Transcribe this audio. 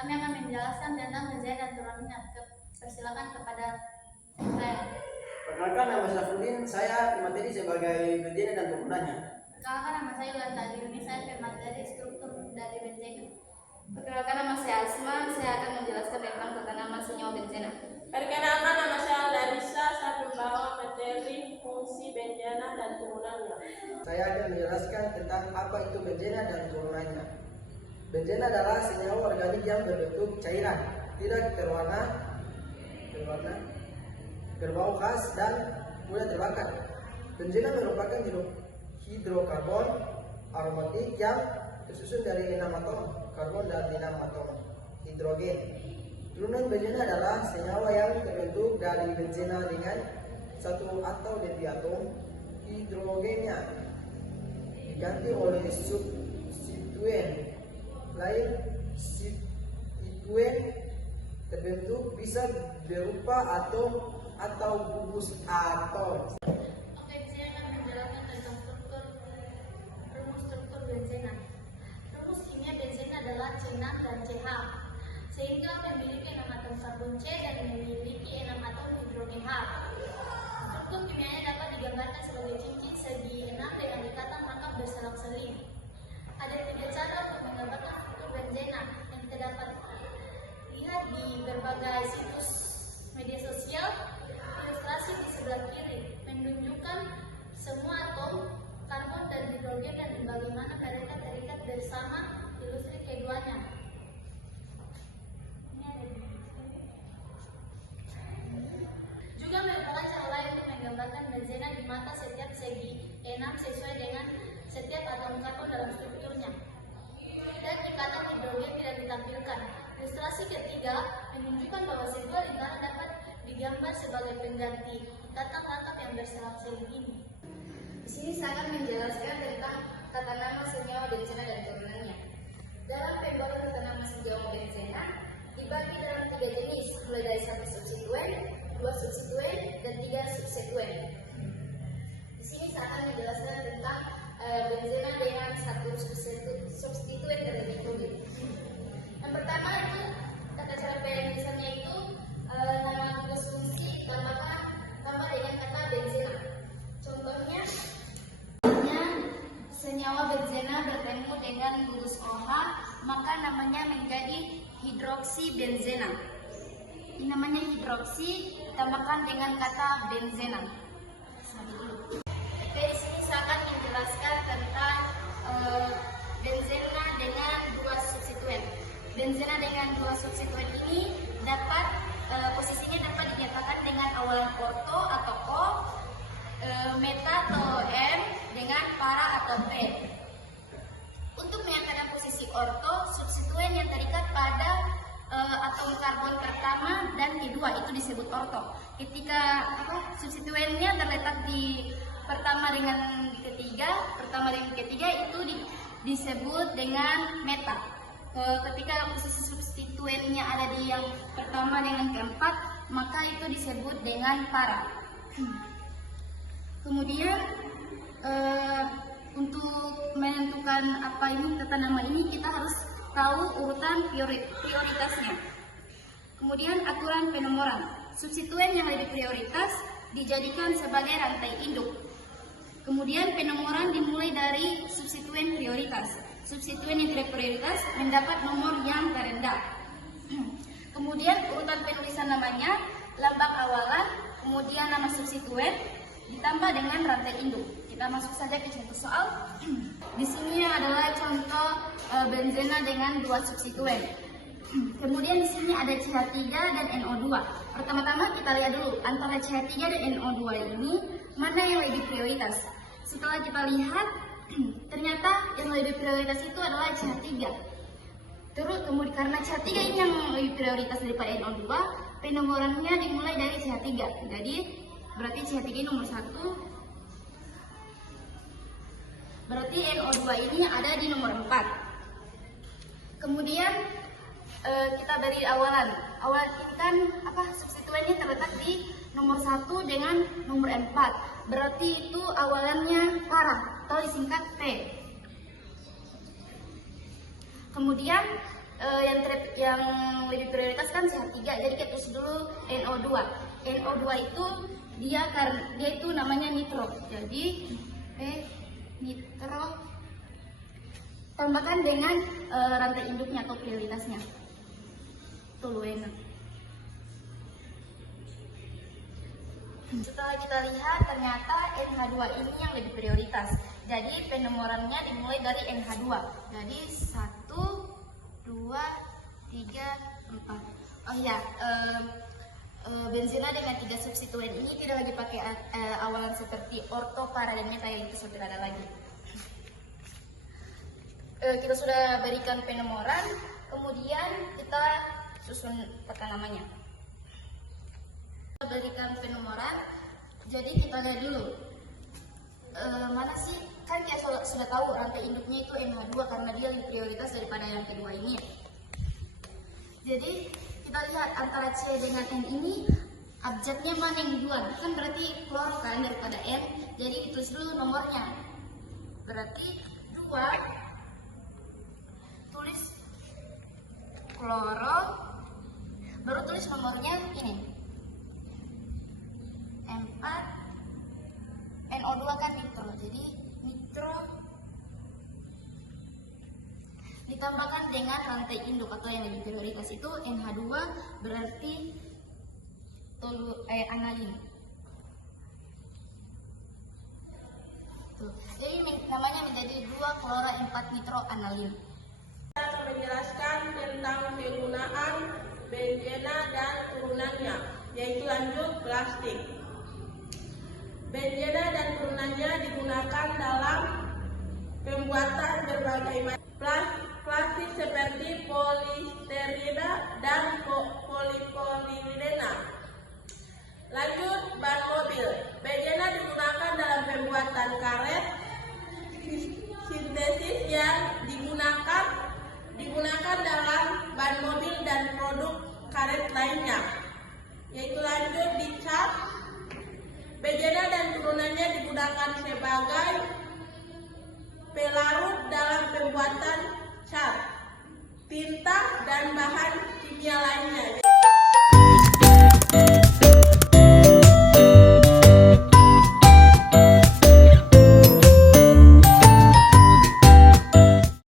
Kami akan menjelaskan tentang benzena dan turunannya. Persilakan kepada saya. Perkenalkan, nama Syafruddin. Saya pemateri sebagai benzena dan turunannya. Perkenalkan, nama saya Ulan Tadiuni. Saya pemateri struktur dari benzena. Perkenalkan, nama saya Asma. Saya akan menjelaskan tentang tata nama senyawa benzena. Perkenalkan, nama saya Larissa. Saya pembawa materi fungsi benzena dan turunannya. Saya akan menjelaskan tentang apa itu benzena dan turunannya. Benzena adalah senyawa organik yang berbentuk cairan, tidak berbau khas dan mudah terbakar. Benzena merupakan hidrokarbon aromatik yang tersusun dari 6 atom karbon dan 6 atom hidrogen. Turunan benzena adalah senyawa yang terbentuk dari benzena dengan satu atau lebih atom hidrogennya diganti oleh substituen lain. Substituen terbentuk bisa berupa atom atau gugus atom. Oke, di sini akan menjelaskan tentang rumus struktur benzena. Rumus kimia benzena adalah C6 dan CH, sehingga memiliki 6 atom karbon C dan memiliki 6 atom hidrogen H. Struktur kimianya dapat digambarkan sebagai cincin segi 6 dengan ikatan rangkap berselang-seling. Ada 3 cara untuk menggambarkan struktur benzena yang terdapat lihat di berbagai situs media sosial. Ilustrasi di sebelah kiri menunjukkan semua atom karbon dan hidrogen dan bagaimana mereka terikat bersama. Ilustrasi keduanya. Juga merupakan cara lain untuk menggambarkan benzena di mata setiap segi 6 sesuai dengan setiap atom karbon dalam strukturnya. Dan ikatan hidrogen tidak ditampilkan. Ilustrasi ketiga menunjukkan bahwa sebuah lingkaran dapat digambar sebagai pengganti ikatan rangkap yang berselang-seling ini. Di sini saya akan menjelaskan tentang tata nama senyawa benzena dan turunannya. Dalam pembagian tata nama senyawa benzena dibagi dalam 3 jenis, mulai dari 1 substituen, 2 substituen, dan 3 substituen. Di sini saya akan menjelaskan tentang benzena dengan 1 substituen terlebih dahulu. Yang pertama itu tata cara penulisannya itu nama gugus fungsi tambah dengan kata benzena. Contohnya senyawa benzena bertemu dengan gugus OH, maka namanya menjadi hidroksi benzena. Ini namanya hidroksi, tambahkan dengan kata benzena. Oke, di sini saya akan menjelaskan tentang benzena dengan 2 substituen. Benzena dengan 2 substituen ini dapat posisinya dapat dinyatakan dengan awalan orto atau O, meta atau M, dengan para atau P. Untuk menyatakan posisi orto, substituen yang terikat pada atom karbon pertama dan kedua itu disebut orto. Ketika substituennya terletak di pertama dengan ketiga itu disebut dengan meta. Ketika posisi substituennya ada di yang pertama dengan keempat, maka itu disebut dengan para. Kemudian untuk menentukan apa ini tata nama ini, kita harus tahu urutan prioritasnya. Kemudian aturan penomoran. Substituen yang lebih prioritas dijadikan sebagai rantai induk. Kemudian penomoran dimulai dari substituen prioritas. Substituen yang tidak prioritas mendapat nomor yang terendah. Kemudian urutan penulisan namanya, lambang awalan, kemudian nama substituen ditambah dengan rantai induk. Kita masuk saja ke contoh soal. Di sini adalah contoh benzena dengan 2 substituen. Kemudian di sini ada CH3 dan NO2. Pertama-tama kita lihat dulu antara CH3 dan NO2 ini mana yang lebih prioritas. Setelah kita lihat, ternyata yang lebih prioritas itu adalah CH3. Terus kemudian karena CH3 ini yang lebih prioritas daripada NO2, penomorannya dimulai dari CH3. Jadi berarti CH3 nomor 1. Berarti NO2 ini ada di nomor 4. Kemudian kita beri awalan. Awalan ini kan substituennya terletak di nomor 1 dengan nomor 4. Berarti itu awalannya para atau disingkat T. Kemudian yang lebih prioritas kan CH3. Jadi kita tulis dulu NO2. NO2 itu dia itu namanya nitro. Jadi nitro tambahkan dengan rantai induknya atau prioritasnya. Tuluena. Setelah kita lihat ternyata NH2 ini yang lebih prioritas. Jadi penomorannya dimulai dari NH2. Jadi 1, 2, 3, 4. Oh iya, benzena dengan 3 substituen ini tidak lagi pakai awalan seperti orto, para, dan meta, yang itu sudah ada lagi. Kita sudah berikan penomoran, kemudian kita susun peta namanya. Kita berikan penomoran, jadi kita lihat dulu mana sih, kan kita sudah tahu rantai induknya itu NH2 karena dia lebih prioritas daripada yang kedua ini. Jadi kita lihat antara C dengan N ini abjadnya mana yang duluan, kan berarti kloro kan daripada N, jadi ditulis dulu nomornya. Berarti 2, tulis kloro, baru tulis nomornya ini. 4, NO2 kan nitro, jadi nitro ditambahkan dengan rantai induk atau yang lebih prioritas itu NH2, berarti analin. Tuh. Jadi namanya menjadi 2 kloro 4 nitro analin. Kita menjelaskan tentang kegunaan benzena dan turunannya, yaitu lanjut plastik. Benzena dan turunannya digunakan dalam pembuatan berbagai macam plastik seperti polisterida dan polipolipropilena. Lanjut ban mobil. Benzena digunakan dalam pembuatan karet sintesis yang digunakan dalam ban mobil dan produk karet lainnya. Yaitu lanjut dicat. Benzena dan turunannya digunakan sebagai pelarut dalam pembuatan cat, tinta, dan bahan kimia lainnya.